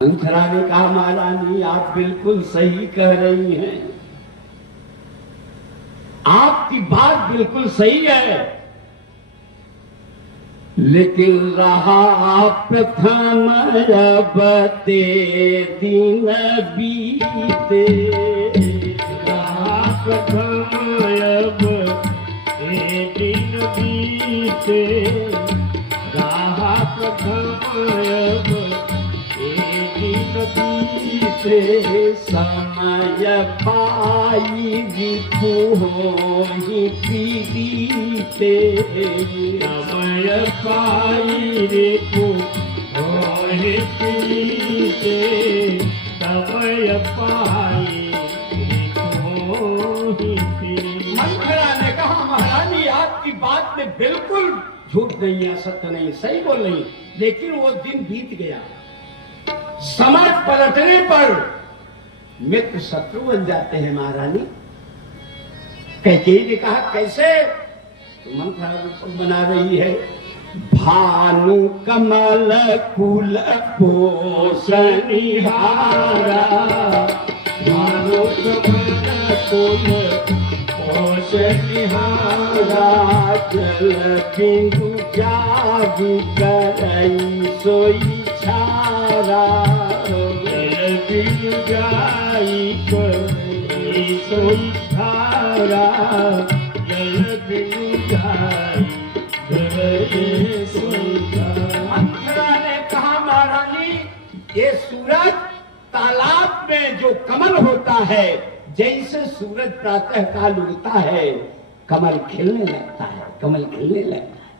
मंथरा ने कहा, महारानी आप बिल्कुल सही कह रही हैं, आपकी बात बिल्कुल सही है, लेकिन रहा प्रथम अब ते दिन बीते, रहा प्रथम अब ते दिन बीते, रहा प्रथम अब से समय पाई रिपु होहि पीड़िते, समय पाई रिपु होहि पीड़िते, समय पाई रिपु होहि पीड़िते। मंथरा ने कहा, महारानी आपकी बात में बिल्कुल झूठ नहीं है, सत्य नहीं, सही बोल रही, लेकिन वो दिन बीत गया। समाज पलटने पर मित्र शत्रु बन जाते हैं महारानी। कैकेयी ने कहा, कैसे? तो मंथरा बना रही है, भानु कमल कुल पोषनिहारा, भानु कमल कुल पोषनिहारा, जल बिंदु जागी करई सोई छारा, जल बिंदु जाई करई सोई छारा, जल बिंदु जाई करई सोई छारा। मंथरा ने कहा, महारानी ये सूरज तालाब में जो कमल होता है, जैसे सूरज प्रातः काल उगता है कमल खिलने लगता है, कमल खिलने लगता है।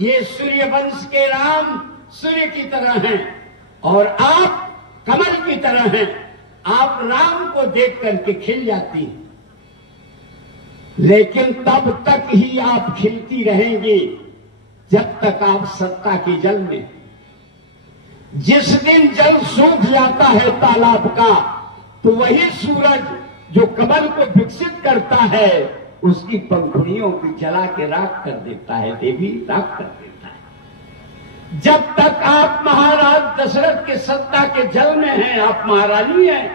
ये सूर्य वंश के राम सूर्य की तरह हैं और आप कमल की तरह हैं। आप राम को देख करके खिल जाती हैं, लेकिन तब तक ही आप खिलती रहेंगी जब तक आप सत्ता के जल में। जिस दिन जल सूख जाता है तालाब का, तो वही सूरज जो कमल को विकसित करता है उसकी पंखुड़ियों को जला के राख कर देता है, देवी राख कर देता है। जब तक आप महाराज दशरथ के सत्ता के जल में हैं, आप महारानी हैं,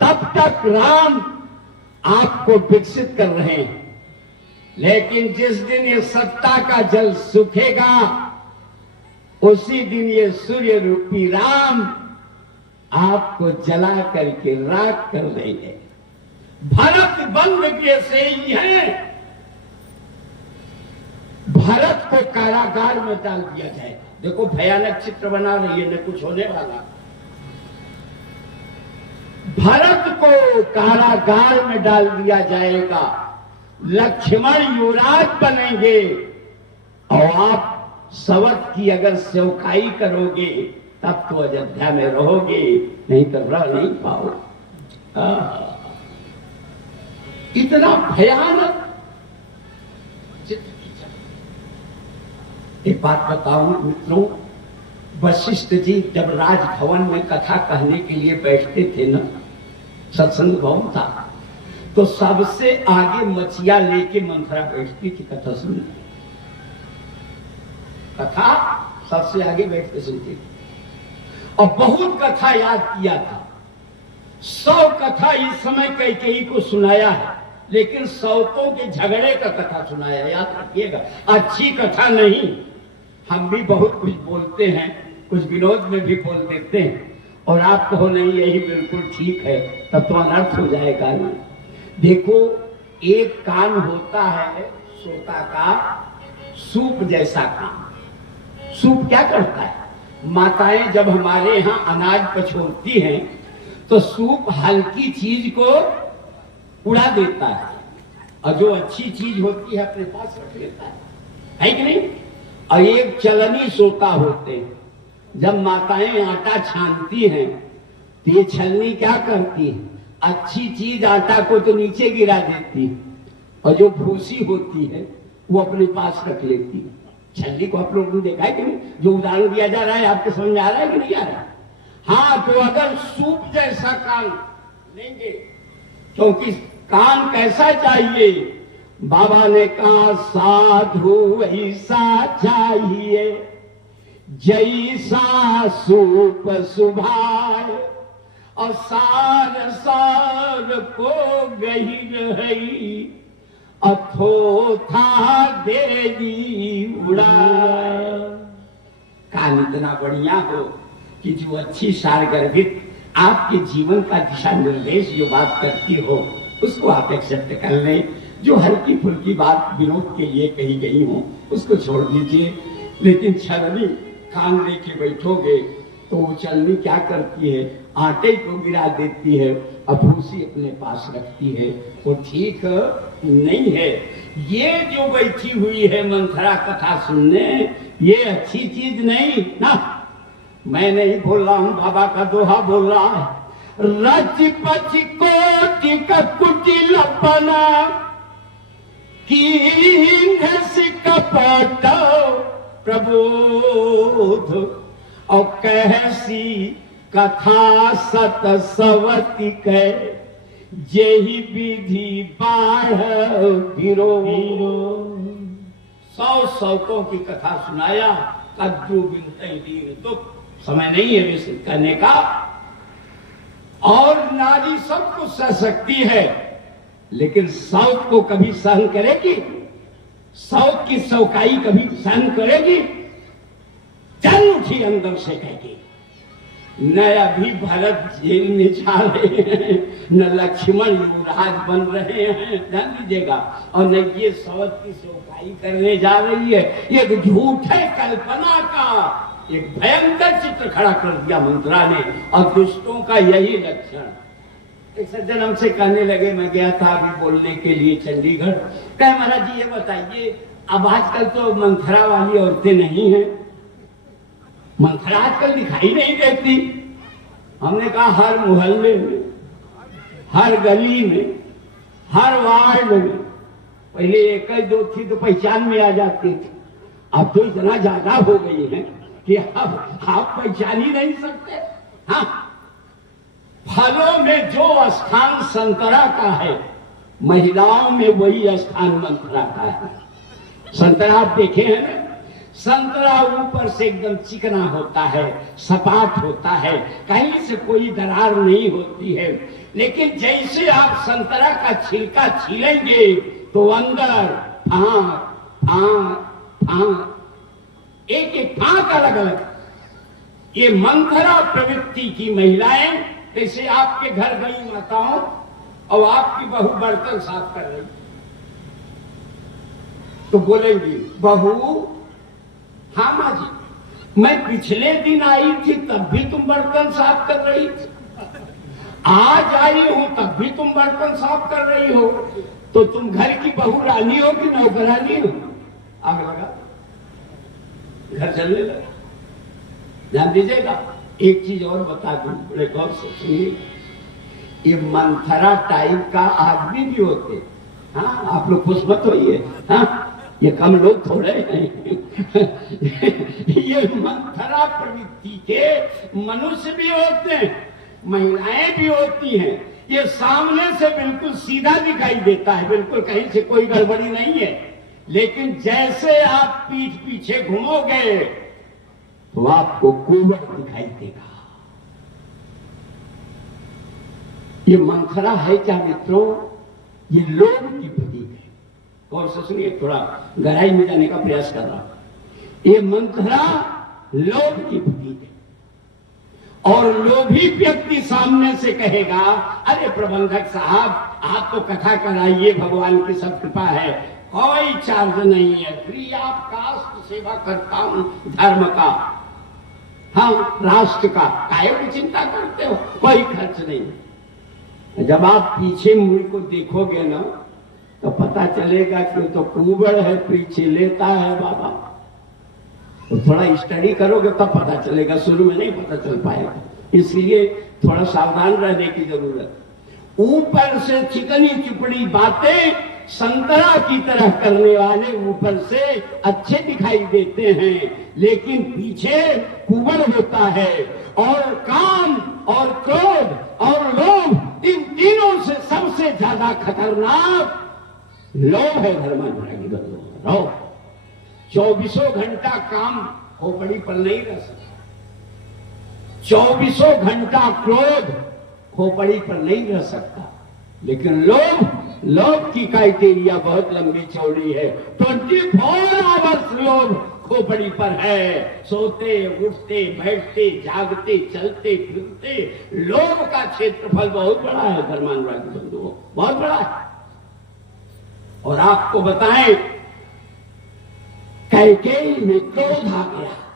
तब तक राम आपको विकसित कर रहे हैं। लेकिन जिस दिन ये सत्ता का जल सूखेगा, उसी दिन ये सूर्य रूपी राम आपको जला करके राख कर देंगे। भरत बंध के से ही है, भरत को कारागार में डाल दिया जाए। देखो भयानक चित्र बना रही है, न कुछ होने वाला। भरत को कारागार में डाल दिया जाएगा, लक्ष्मण युवराज बनेंगे और आप सवत की अगर सेवकाई करोगे तब तो अयोध्या में रहोगे, नहीं तो रह नहीं पाओ। इतना भयानक चित्र। एक बात बताऊं मित्रों, वशिष्ठ जी जब राजभवन में कथा कहने के लिए बैठते थे ना, सत्संग भवन था, तो सबसे आगे मचिया लेके मंथरा बैठती थी कथा सुनने। कथा सबसे आगे बैठ के सुनती थी और बहुत कथा याद किया था। 100 कथा इस समय कैकेयी को सुनाया है, लेकिन सौतों के झगड़े का कथा सुनाया, याद रखिएगा। अच्छी कथा नहीं, हम भी बहुत कुछ बोलते हैं, कुछ विनोद में भी बोल देते हैं, और आप कहो नहीं यही बिल्कुल ठीक है, तब तो अनर्थ हो जाएगा ना। देखो, एक कान होता है सोता का सूप जैसा काम। सूप क्या करता है? माताएं जब हमारे यहाँ अनाज पछोड़ती हैं तो सूप हल्की चीज को उड़ा देता है, और जो अच्छी चीज होती है अपने पास रख लेता है कि नहीं? और एक चलनी सोता होते हैं, जब माताएं आटा छानती हैं तो ये छलनी क्या करती है? अच्छी चीज आटा को तो नीचे गिरा देती है, और जो भूसी होती है वो अपने पास रख लेती है। छलनी को आप लोगों ने देखा है कि नहीं? जो उदाहरण दिया जा रहा है आपके समझ में आ रहा है कि नहीं आ रहा? हाँ, तो अगर सूप जैसा कान लेंगे, क्योंकि कान कैसा चाहिए? बाबा ने कहा साधु ऐसा चाहिए जैसा सूप सुभाए और सार सार को गही रही अथो था दे दी उड़ा। कान इतना बढ़िया हो कि जो अच्छी सारगर्भित आपके जीवन का दिशा निर्देश जो बात करती हो उसको आप एक्सेप्ट कर लें। जो हल्की फुल्की बात विनोद के लिए कही गई हो उसको छोड़ दीजिए। लेकिन छलनी कान लेके बैठोगे तो वो चलनी क्या करती है, आटे को गिरा देती है, अफूसी अपने पास रखती है, वो ठीक नहीं है। ये जो बैठी हुई है मंथरा कथा सुनने, ये अच्छी चीज नहीं ना। मैं नहीं बोल रहा हूं, बाबा का दोहा बोल रहा है। रच पच कोटि का कुटिल बना कीन कपट प्रबोध और कहसी कथा सत सवती कह जेहि विधि बाढ़ गिरो। 100 सौकों की कथा सुनाया, कद्दू बिनते दीन दुख। समय नहीं है विस्तृत करने का। और नारी सब कुछ सह सकती है, लेकिन सौत को कभी सहन करेगी? सौत की सौकाई कभी सहन करेगी? चल उठी अंदर से कहेगी। न अभी भरत जेल में जा रहे हैं, न लक्ष्मण युवराज बन रहे हैं, ध्यान दीजिएगा, और न ये सौत की सौकाई करने जा रही है। एक झूठ है कल्पना का, एक भयंकर चित्र खड़ा कर दिया मंत्रा ने, और दुष्टों का यही लक्षण। एक सज्जन हमसे कहने लगे, मैं गया था अभी बोलने के लिए चंडीगढ़, कहे महाराज जी ये बताइए, अब आजकल तो मंथरा वाली औरतें नहीं है, मंथरा आजकल दिखाई नहीं देती। हमने कहा हर मोहल्ले में, हर गली में, हर वार्ड में, पहले एक ही दो थी तो पहचान में आ जाती थी, अब तो इतना ज्यादा हो गई है कि अब आप पहचान ही नहीं सकते। हाँ, फलों में जो स्थान संतरा का है, महिलाओं में वही स्थान मंथरा का है। संतरा आप देखे हैं ना, संतरा ऊपर से एकदम चिकना होता है, सपाट होता है, कहीं से कोई दरार नहीं होती है। लेकिन जैसे आप संतरा का छिलका छीलेंगे तो अंदर एक एक फांक अलग अलग। ये मंथरा प्रवृत्ति की महिलाएं, जैसे आपके घर गई माताओं और आपकी बहू बर्तन साफ कर रही, तो बोलेंगी बहू, हाँ माँ जी, मैं पिछले दिन आई थी तब भी तुम बर्तन साफ कर रही थी, आज आई हूं तब भी तुम बर्तन साफ कर रही हो, तो तुम घर की बहू रानी हो कि नौकरानी हो? आग लगा, घर चलने लगा। ध्यान दीजिएगा, एक चीज और बता दूं, बड़े गौर से सुनिए। ये मंथरा टाइप का आदमी भी होते, हाँ, आप लोग खुश मत होइए, हाँ, ये कम लोग थोड़े हैं। ये मंथरा प्रवृत्ति के मनुष्य भी होते हैं, महिलाएं भी होती हैं। ये सामने से बिल्कुल सीधा दिखाई देता है, बिल्कुल कहीं से कोई गड़बड़ी नहीं है, लेकिन जैसे आप पीठ पीछे घूमोगे तो आपको कुंवर दिखाई देगा। ये मंथरा है क्या मित्रों? ये लोभ की प्रतीक है। और से सुनिए, थोड़ा गहराई में जाने का प्रयास कर रहा हूं। ये मंथरा लोभ की प्रतीक है, और लोभी व्यक्ति सामने से कहेगा, अरे प्रबंधक साहब, आप तो कथा कराइए, भगवान की सब कृपा है, कोई चार्ज नहीं है, फ्री ऑफ कास्ट सेवा करता हूं धर्म का, हाँ, राष्ट्र का, काहे की चिंता करते हो, कोई खर्च नहीं। जब आप पीछे मुड़ को देखोगे ना, तो पता चलेगा कि तो कुबड़ है, पीछे लेता है बाबा। तो थोड़ा स्टडी करोगे तब पता चलेगा, शुरू में नहीं पता चल पाएगा। इसलिए थोड़ा सावधान रहने की जरूरत। ऊपर से चिकनी चिपड़ी बातें संतरा की तरह करने वाले ऊपर से अच्छे दिखाई देते हैं, लेकिन पीछे कुबड़ होता है। और काम और क्रोध और लोभ, इन तीनों से सबसे ज्यादा खतरनाक लोभ है। धर्मानुरागी बंधुओं, 24 घंटा काम खोपड़ी पर नहीं रह सकता। 24 घंटा क्रोध खोपड़ी पर नहीं रह सकता। लेकिन लोभ की क्राइटेरिया बहुत लंबी चौड़ी है। 24 आवर्स लोभ खोपड़ी पर है। सोते उठते बैठते जागते चलते फिरते लोभ का क्षेत्रफल बहुत बड़ा है धर्मानुरागी बंधुओं, बहुत बड़ा है। और आपको बताएं, कैकेयी में क्रोध आ गया।